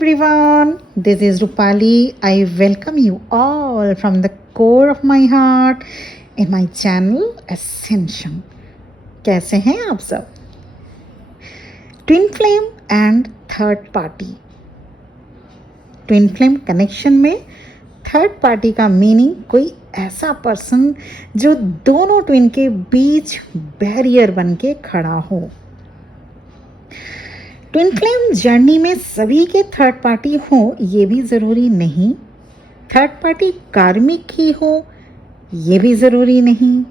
everyone, this is Rupali. I welcome you all from the core of my heart in my channel Ascension. कैसे हैं आप सब? Twin flame and third party. Twin flame connection में third party का meaning कोई ऐसा person जो दोनों ट्विन के बीच बैरियर बन के खड़ा हो। ट्विन फ्लेम जर्नी में सभी के थर्ड पार्टी हो ये भी ज़रूरी नहीं, थर्ड पार्टी कार्मिक ही हो ये भी ज़रूरी नहीं,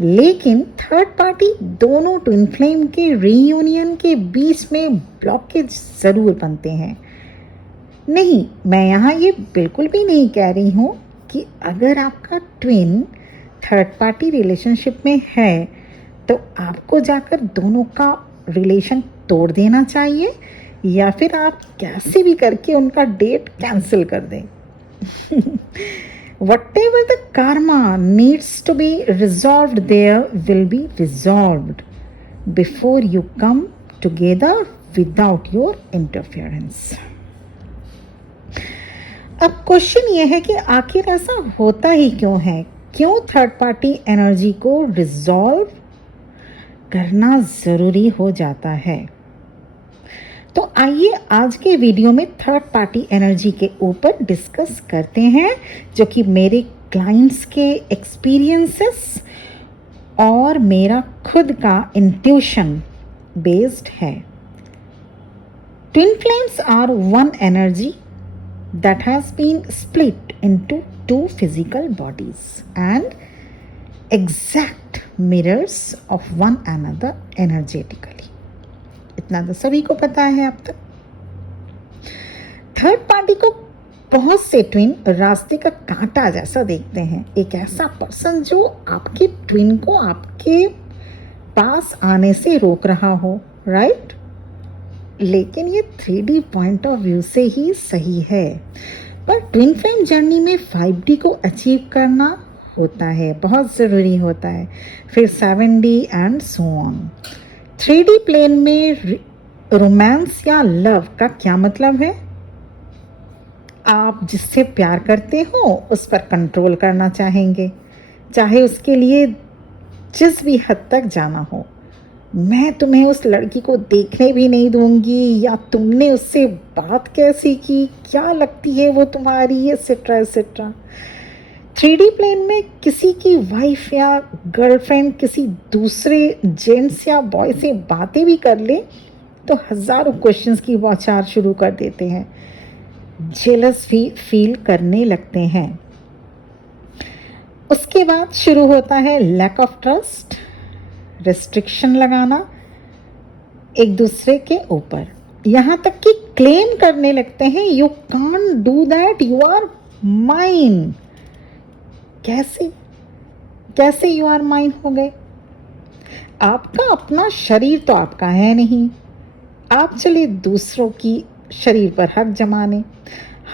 लेकिन थर्ड पार्टी दोनों ट्विन फ्लेम के रीयूनियन के बीच में ब्लॉकेज ज़रूर बनते हैं। नहीं, मैं यहाँ ये बिल्कुल भी नहीं कह रही हूँ कि अगर आपका ट्विन थर्ड पार्टी रिलेशनशिप में है तो आपको जाकर दोनों का रिलेशन तोड़ देना चाहिए या फिर आप कैसे भी करके उनका डेट कैंसिल कर दें। Whatever the karma needs to be resolved there will be resolved before you come together without your interference. अब क्वेश्चन ये है कि आखिर ऐसा होता ही क्यों है? क्यों थर्ड पार्टी एनर्जी को रिजॉल्व करना ज़रूरी हो जाता है? तो आइए आज के वीडियो में थर्ड पार्टी एनर्जी के ऊपर डिस्कस करते हैं, जो कि मेरे क्लाइंट्स के एक्सपीरियंसेस और मेरा खुद का इंट्यूशन बेस्ड है। Twin flames are one energy that has been split into two physical bodies and exact mirrors of one another energetically. इतना तो सभी को पता है अब तक। थर्ड पार्टी को बहुत से ट्विन रास्ते का कांटा जैसा देखते हैं, एक ऐसा पर्सन जो आपके ट्विन को आपके पास आने से रोक रहा हो, राइट? लेकिन ये 3D पॉइंट ऑफ व्यू से ही सही है, पर ट्विन फ्लेम जर्नी में 5D को अचीव करना होता है, बहुत ज़रूरी होता है, फिर 7D and so on. 3D plane में रोमांस या लव का क्या मतलब है? आप जिससे प्यार करते हो उस पर कंट्रोल करना चाहेंगे, चाहे उसके लिए जिस भी हद तक जाना हो। मैं तुम्हें उस लड़की को देखने भी नहीं दूंगी, या तुमने उससे बात कैसी की, क्या लगती है वो तुम्हारी, एटसेट्रा एटसेट्रा। 3D प्लेन में किसी की वाइफ या गर्लफ्रेंड किसी दूसरे जेंट्स या बॉय से बातें भी कर ले तो हज़ारों क्वेश्चंस की बौछार शुरू कर देते हैं, जेलस भी फील करने लगते हैं। उसके बाद शुरू होता है लैक ऑफ ट्रस्ट, रेस्ट्रिक्शन लगाना एक दूसरे के ऊपर, यहाँ तक कि क्लेम करने लगते हैं you can't do that, you are mine. कैसे यू आर माइन हो गए? आपका अपना शरीर तो आपका है नहीं, आप चले दूसरों की शरीर पर हक जमाने।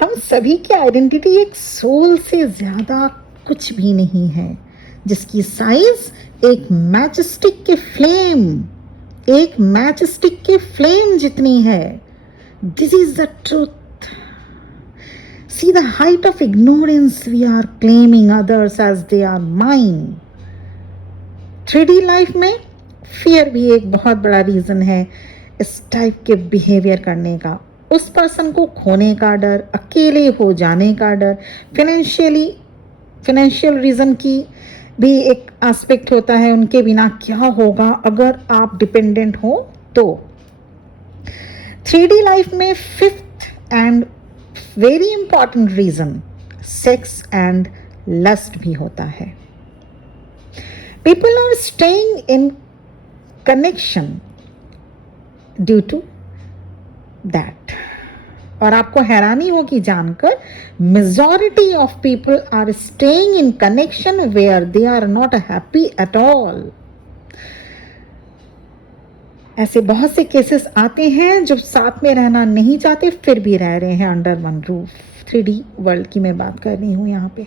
हम सभी की आइडेंटिटी एक सोल से ज़्यादा कुछ भी नहीं है, जिसकी साइज एक मैचस्टिक के फ्लेम जितनी है। This is the truth. See the height of ignorance we are claiming others as they are mine. 3D life में फियर भी एक बहुत बड़ा रीजन है इस टाइप के बिहेवियर करने का। उस पर्सन को खोने का डर, अकेले हो जाने का डर, फाइनेंशियल रीजन की भी एक एस्पेक्ट होता है, उनके बिना क्या होगा अगर आप डिपेंडेंट हो तो। 3D लाइफ में fifth and very important reason sex and lust भी होता है। People are staying in connection due to that. और आपको हैरानी होगी जानकर, majority of people are staying in connection where they are not happy at all. ऐसे बहुत से केसेस आते हैं जो साथ में रहना नहीं चाहते फिर भी रह रहे हैं under one roof. 3D world की मैं बात कर रही हूँ यहाँ पे।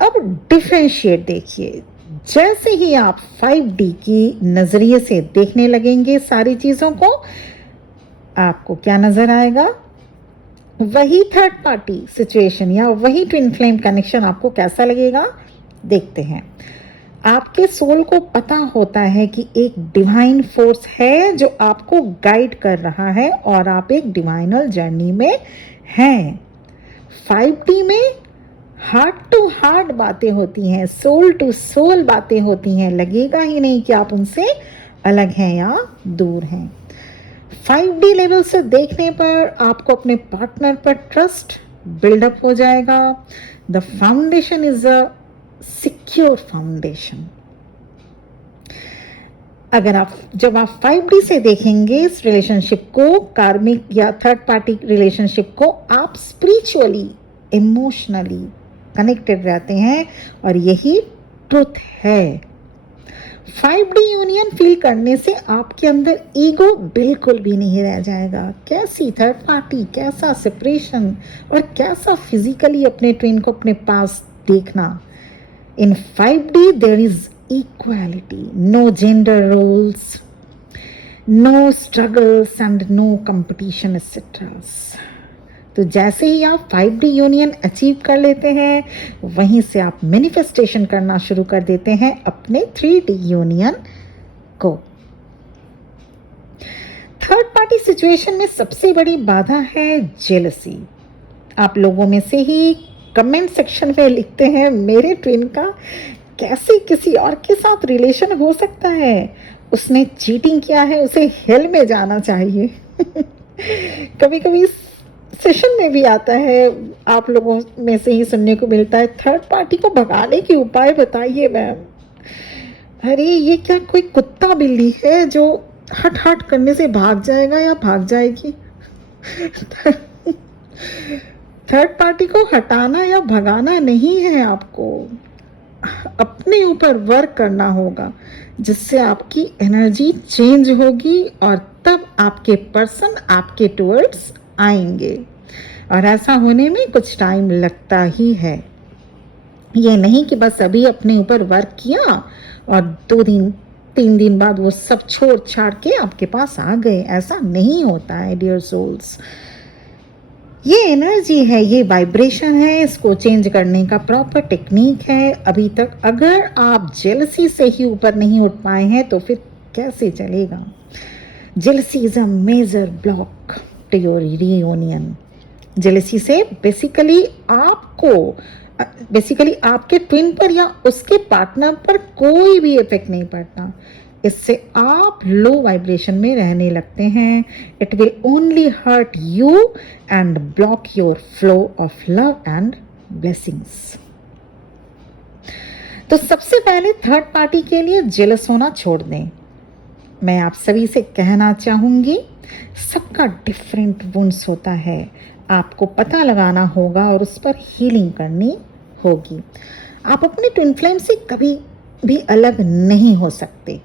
अब डिफरेंशिएट देखिए, जैसे ही आप 5D की नजरिए से देखने लगेंगे सारी चीजों को, आपको क्या नजर आएगा? वही थर्ड पार्टी सिचुएशन या वही ट्विन फ्लेम कनेक्शन आपको कैसा लगेगा, देखते हैं। आपके सोल को पता होता है कि एक डिवाइन फोर्स है जो आपको गाइड कर रहा है और आप एक डिवाइनल जर्नी में हैं। 5D में हार्ट टू हार्ट बातें होती हैं, सोल टू सोल बातें होती हैं, लगेगा ही नहीं कि आप उनसे अलग हैं या दूर हैं। 5D लेवल से देखने पर आपको अपने पार्टनर पर ट्रस्ट बिल्डअप हो जाएगा। The foundation is a secure foundation. जब आप 5D से देखेंगे इस रिलेशनशिप को, कार्मिक या थर्ड पार्टी रिलेशनशिप को, आप स्पिरिचुअली इमोशनली कनेक्टेड रहते हैं और यही ट्रुथ है। 5D यूनियन फील करने से आपके अंदर ईगो बिल्कुल भी नहीं रह जाएगा। कैसी थर्ड पार्टी, कैसा सेपरेशन और कैसा फिजिकली अपने ट्विन को अपने पास देखना। In 5D there is equality, no gender roles, no struggles and no competition etc. तो जैसे ही आप 5D यूनियन अचीव कर लेते हैं, वहीं से आप मैनिफेस्टेशन करना शुरू कर देते हैं अपने 3D यूनियन को। थर्ड पार्टी सिचुएशन में सबसे बड़ी बाधा है जेलसी। आप लोगों में से ही कमेंट सेक्शन में लिखते हैं मेरे ट्विन का कैसे किसी और के साथ रिलेशन हो सकता है, उसने चीटिंग किया है, उसे हेल में जाना चाहिए। कभी कभी सेशन में भी आता है, आप लोगों में से ही सुनने को मिलता है, थर्ड पार्टी को भगाने के उपाय बताइए मैम। अरे ये क्या कोई कुत्ता बिल्ली है जो हट हट करने से भाग जाएगा या भाग जाएगी? थर्ड पार्टी को हटाना या भगाना नहीं है, आपको अपने ऊपर वर्क करना होगा जिससे आपकी एनर्जी चेंज होगी और तब आपके पर्सन आपके टुवर्ड्स आएंगे। और ऐसा होने में कुछ टाइम लगता ही है। ये नहीं कि बस अभी अपने ऊपर वर्क किया और 2-3 दिन बाद वो सब छोड़ छाड़ के आपके पास आ गए, ऐसा नहीं होता है डियर सोल्स। ये एनर्जी है, ये वाइब्रेशन है, इसको चेंज करने का प्रॉपर टेक्निक है। अभी तक अगर आप जेलसी से ही ऊपर नहीं उठ पाए हैं तो फिर कैसे चलेगा? Jealousy is a major block to your reunion. Jealousy से बेसिकली आपके ट्विन पर या उसके पार्टनर पर कोई भी इफेक्ट नहीं पड़ता। इससे आप लो वाइब्रेशन में रहने लगते हैं। It will only hurt you and block your flow of love and blessings. तो सबसे पहले थर्ड पार्टी के लिए जेलस होना छोड़ दें। मैं आप सभी से कहना चाहूंगी, सबका डिफरेंट वुंड्स होता है, आपको पता लगाना होगा और उस पर हीलिंग करनी होगी। आप अपने ट्विन फ्लेम से कभी भी अलग नहीं हो सकते।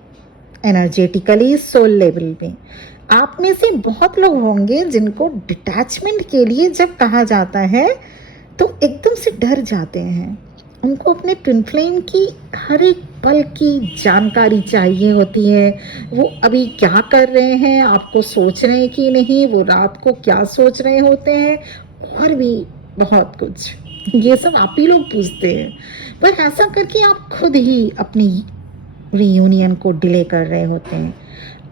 एनर्जेटिकली सोल लेवल में आप में से बहुत लोग होंगे जिनको डिटैचमेंट के लिए जब कहा जाता है तो एकदम से डर जाते हैं। उनको अपने ट्विन फ्लेम की हर एक पल की जानकारी चाहिए होती है। वो अभी क्या कर रहे हैं, आपको सोच रहे हैं कि नहीं, वो रात को क्या सोच रहे होते हैं, और भी बहुत कुछ। ये सब आप ही लोग पूछते हैं, पर ऐसा करके आप खुद ही अपनी रियूनियन को डिले कर रहे होते हैं।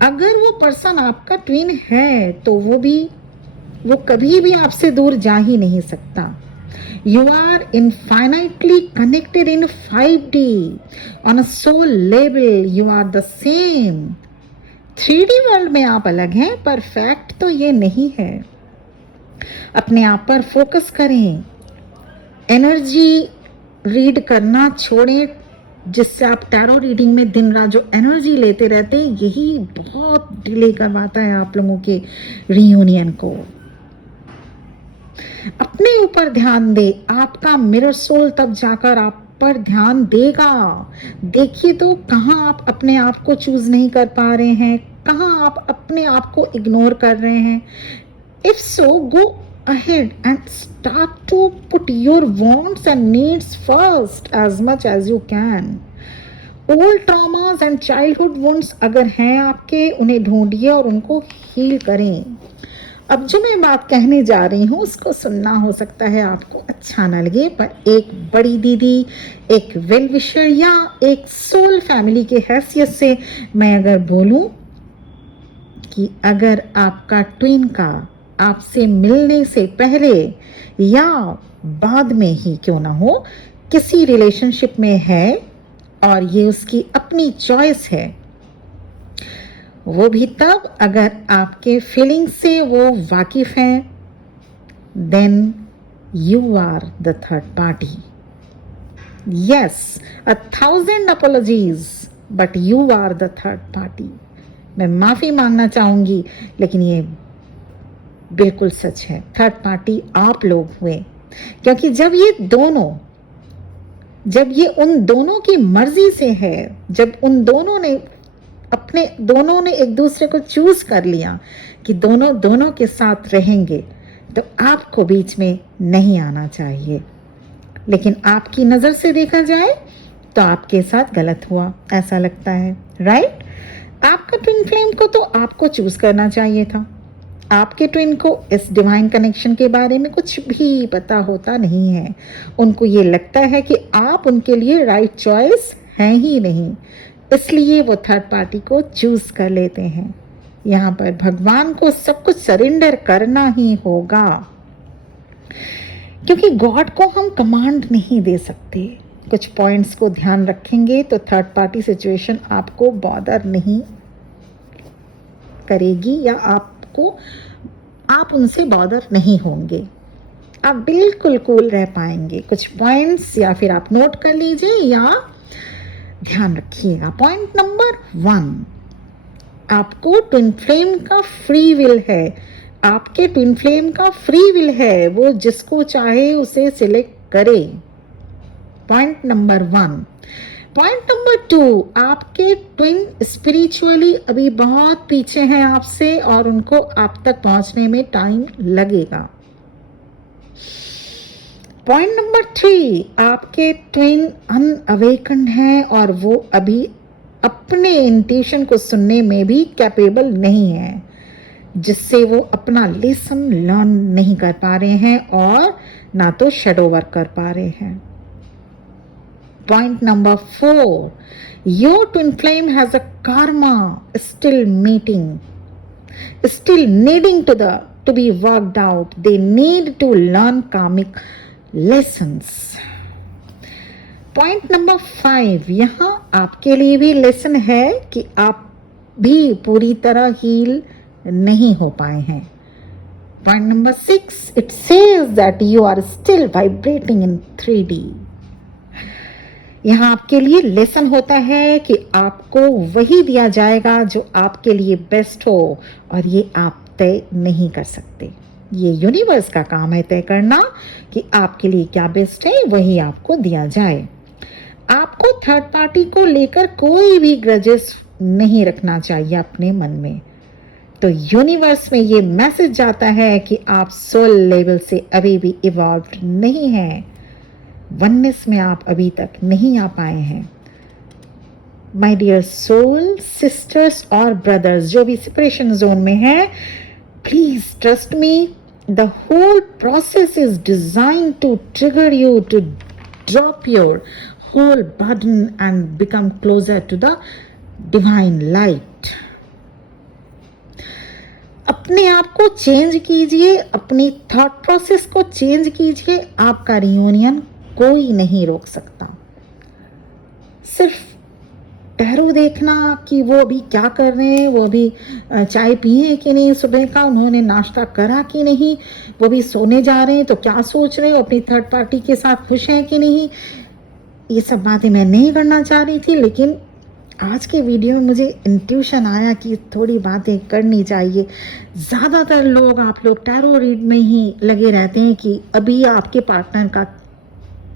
अगर वो पर्सन आपका ट्विन है तो वो कभी भी आपसे दूर जा ही नहीं सकता। You are infinitely connected in 5D. On a soul level, you are the same. 3D world में आप अलग हैं, पर फैक्ट तो ये नहीं है। अपने आप पर फोकस करें। एनर्जी रीड करना छोड़ें, जिससे आप टैरो रीडिंग में दिन रात जो एनर्जी लेते रहते हैं, यही बहुत डिले करवाता है आप लोगों के रियूनियन को। अपने ऊपर ध्यान दे। आपका मिरर सोल तब जाकर आप पर ध्यान देगा। देखिए तो कहाँ आप अपने आप को चूज नहीं कर पा रहे हैं, कहाँ आप अपने आप को इग्नोर कर रहे हैं। If so, go ahead and start to put your wants and needs first as much as you can. Old traumas and childhood wounds अगर हैं आपके, उन्हें ढूंढिए और उनको हील करें। अब जो मैं बात कहने जा रही हूँ उसको सुनना हो सकता है आपको अच्छा ना लगे, पर एक बड़ी दीदी, एक वेल विशर या एक सोल फैमिली के हैसियत से मैं अगर बोलूँ कि अगर आपका ट्विन का आपसे मिलने से पहले या बाद में ही क्यों ना हो किसी रिलेशनशिप में है और ये उसकी अपनी चॉइस है, वो भी तब अगर आपके फीलिंग्स से वो वाकिफ हैं, then you are the third party. Yes, 1,000 apologies, but you are the third party. मैं माफी मांगना चाहूंगी लेकिन ये बिल्कुल सच है. थर्ड पार्टी आप लोग हुए, क्योंकि जब ये उन दोनों की मर्जी से है, जब उन दोनों ने एक दूसरे को चूज कर लिया कि दोनों के साथ रहेंगे, तो आपको बीच में नहीं आना चाहिए. लेकिन आपकी नजर से देखा जाए तो आपके साथ गलत हुआ ऐसा लगता है, राइट? आपका ट्विन फ्लेम को तो आपको चूज करना चाहिए था. आपके ट्विन को इस डिवाइन कनेक्शन के बारे में कुछ भी पता होता नहीं है. उनको ये लगता है कि आप उनके लिए राइट चॉइस हैं ही नहीं, इसलिए वो थर्ड पार्टी को चूज कर लेते हैं. यहाँ पर भगवान को सब कुछ सरेंडर करना ही होगा, क्योंकि गॉड को हम कमांड नहीं दे सकते. कुछ पॉइंट्स को ध्यान रखेंगे तो थर्ड पार्टी सिचुएशन आपको बॉदर नहीं करेगी या आप उनसे बॉदर नहीं होंगे. आप बिल्कुल कूल रह पाएंगे. कुछ पॉइंट्स या फिर आप नोट कर लीजिए या ध्यान रखिएगा. पॉइंट नंबर 1, आपको ट्विन फ्लेम का फ्री विल है. आपके ट्विन फ्लेम का फ्री विल है, वो जिसको चाहे उसे सिलेक्ट करे. Point number 1. पॉइंट नंबर 2, आपके ट्विन स्पिरिचुअली अभी बहुत पीछे हैं आपसे और उनको आप तक पहुंचने में टाइम लगेगा. पॉइंट नंबर 3, आपके ट्विन अनअवेकन्ड हैं और वो अभी अपने इंट्यूशन को सुनने में भी कैपेबल नहीं है, जिससे वो अपना लेसन लर्न नहीं कर पा रहे हैं और ना तो शेडो वर्क कर पा रहे हैं. Point number 4, your twin flame has a karma still needing to be worked out. They need to learn karmic lessons. Point number 5, यहाँ आपके लिए भी लेसन है कि आप भी पूरी तरह हील नहीं हो पाए हैं. Point number 6, it says that you are still vibrating in 3D. यहाँ आपके लिए लेसन होता है कि आपको वही दिया जाएगा जो आपके लिए बेस्ट हो, और ये आप तय नहीं कर सकते. ये यूनिवर्स का काम है तय करना कि आपके लिए क्या बेस्ट है, वही आपको दिया जाए. आपको थर्ड पार्टी को लेकर कोई भी ग्रजेस नहीं रखना चाहिए अपने मन में. तो यूनिवर्स में ये मैसेज जाता है कि आप सोल लेवल से अभी भी इवॉल्व नहीं हैं. वननेस में आप अभी तक नहीं आ पाए हैं. माय डियर सोल सिस्टर्स और ब्रदर्स, जो भी सेपरेशन जोन में है, please trust me, the whole process is design to trigger you to drop your whole burden and become closer to the divine light. अपने आप को चेंज कीजिए, अपनी थॉट प्रोसेस को चेंज कीजिए. आपका रियूनियन कोई नहीं रोक सकता. सिर्फ टैरो देखना कि वो अभी क्या कर रहे हैं, वो अभी चाय पिए कि नहीं, सुबह का उन्होंने नाश्ता करा कि नहीं, वो भी सोने जा रहे हैं तो क्या सोच रहे हो, अपनी थर्ड पार्टी के साथ खुश हैं कि नहीं, ये सब बातें मैं नहीं करना चाह रही थी. लेकिन आज के वीडियो में मुझे इंट्यूशन आया कि थोड़ी बातें करनी चाहिए. ज़्यादातर लोग, आप लोग टैरो रीड में ही लगे रहते हैं कि अभी आपके पार्टनर का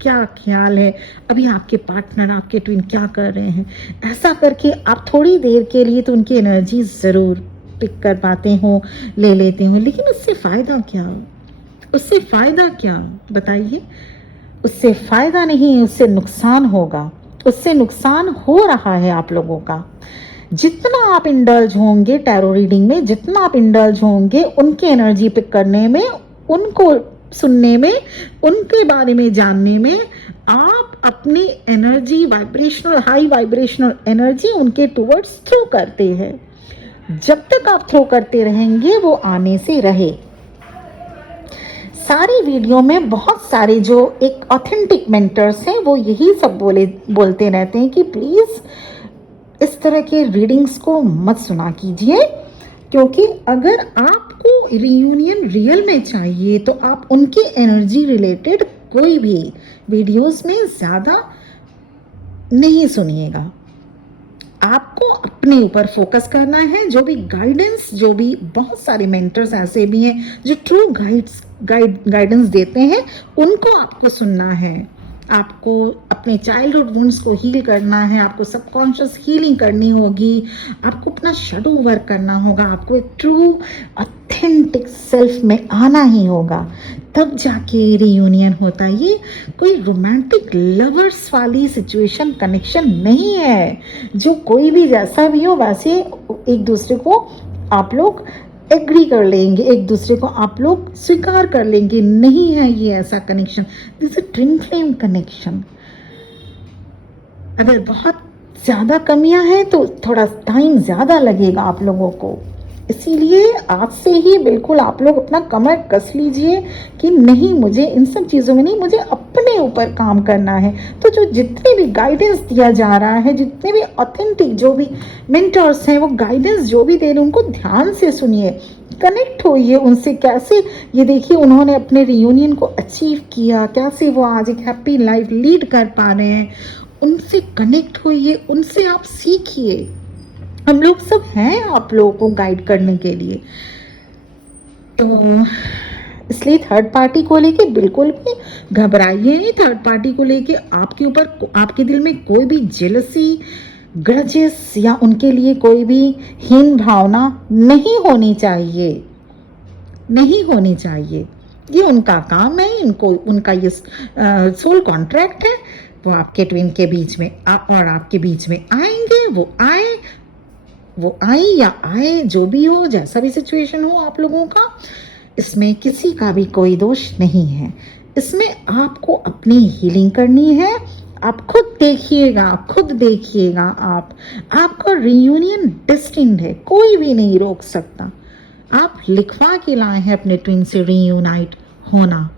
क्या ख्याल है, अभी आपके पार्टनर, आपके ट्विन क्या कर रहे हैं. ऐसा करके आप थोड़ी देर के लिए तो उनकी एनर्जी ज़रूर पिक कर पाते हो, ले लेते हो, लेकिन उससे फ़ायदा क्या? उससे फ़ायदा क्या बताइए? उससे फ़ायदा नहीं, उससे नुकसान होगा. उससे नुकसान हो रहा है आप लोगों का. जितना आप इंडल्ज होंगे टैरो रीडिंग में, जितना आप इंडल्ज होंगे उनकी एनर्जी पिक करने में, उनको सुनने में, उनके बारे में जानने में, आप अपनी energy vibrational, high vibrational energy उनके टुवर्ड्स थ्रो करते हैं। जब तक आप थ्रो करते रहेंगे वो आने से रहे। सारी वीडियो में बहुत सारे जो एक ऑथेंटिक मेंटर्स हैं वो यही सब बोलते रहते हैं कि प्लीज़ इस तरह के रीडिंग्स को मत सुना कीजिए, क्योंकि अगर आपको रियूनियन रियल में चाहिए तो आप उनकी एनर्जी रिलेटेड कोई भी वीडियोस में ज़्यादा नहीं सुनिएगा। आपको अपने ऊपर फोकस करना है। जो भी गाइडेंस, जो भी बहुत सारे मेंटर्स ऐसे भी हैं जो ट्रू गाइडेंस देते हैं, उनको आपको सुनना है। आपको अपने चाइल्डहुड वुंड्स को हील करना है, आपको सबकॉन्शियस हीलिंग करनी होगी, आपको अपना शैडो वर्क करना होगा, आपको एक ट्रू ऑथेंटिक सेल्फ में आना ही होगा, तब जाके रियूनियन होता है। ये कोई रोमांटिक लवर्स वाली सिचुएशन कनेक्शन नहीं है जो कोई भी जैसा भी हो वैसे एक दूसरे को आप लोग एग्री कर लेंगे, एक दूसरे को आप लोग स्वीकार कर लेंगे। नहीं है ये ऐसा connection, this is twin flame connection. अगर बहुत ज़्यादा कमियां हैं तो थोड़ा टाइम ज़्यादा लगेगा आप लोगों को। इसीलिए आज से ही बिल्कुल आप लोग अपना कमर कस लीजिए कि नहीं, मुझे इन सब चीज़ों में नहीं, मुझे अपने ऊपर काम करना है। तो जो जितने भी गाइडेंस दिया जा रहा है, जितने भी ऑथेंटिक जो भी मेंटर्स हैं वो गाइडेंस जो भी दे रहे हैं उनको ध्यान से सुनिए, कनेक्ट होइए उनसे। कैसे ये देखिए उन्होंने अपने रियूनियन को अचीव किया, कैसे वो आज एक हैप्पी लाइफ लीड कर पा रहे हैं, उनसे कनेक्ट होइए, उनसे आप सीखिए। हम लोग सब हैं आप लोगों को गाइड करने के लिए। तो इसलिए थर्ड पार्टी को लेके बिल्कुल भी घबराइए नहीं। थर्ड पार्टी को लेके आपके ऊपर, आपके दिल में कोई भी जेलसी, ग्रजेस या उनके लिए कोई भी हीन भावना नहीं होनी चाहिए, नहीं होनी चाहिए। ये उनका काम है, इनको उनका ये सोल कॉन्ट्रैक्ट है। वो आपके ट्विन के बीच में और आपके बीच में आएंगे, वो आए या आए, जो भी हो, जैसा भी सिचुएशन हो आप लोगों का, इसमें किसी का भी कोई दोष नहीं है। इसमें आपको अपनी हीलिंग करनी है। आप खुद देखिएगा, खुद देखिएगा, आपका रियूनियन डेस्टिन्ड है, कोई भी नहीं रोक सकता। आप लिखवा के लाए हैं अपने ट्विन से रियूनाइट होना।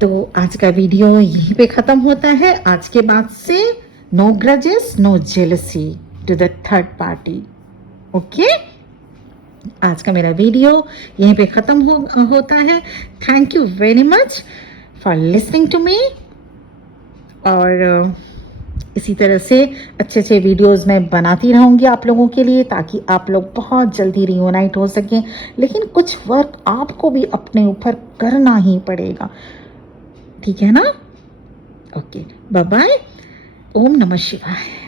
तो आज का वीडियो यहीं पे ख़त्म होता है। आज के बाद से no grudges, no jealousy to the third party. Okay, आज का मेरा वीडियो यहीं पे ख़त्म होता है। Thank you very much for listening to me. और इसी तरह से अच्छे अच्छे वीडियोस मैं बनाती रहूँगी आप लोगों के लिए, ताकि आप लोग बहुत जल्दी रियूनाइट हो सकें। लेकिन कुछ वर्क आपको भी अपने ऊपर करना ही पड़ेगा, ठीक है ना? Okay, bye bye. ओम नमः शिवाय।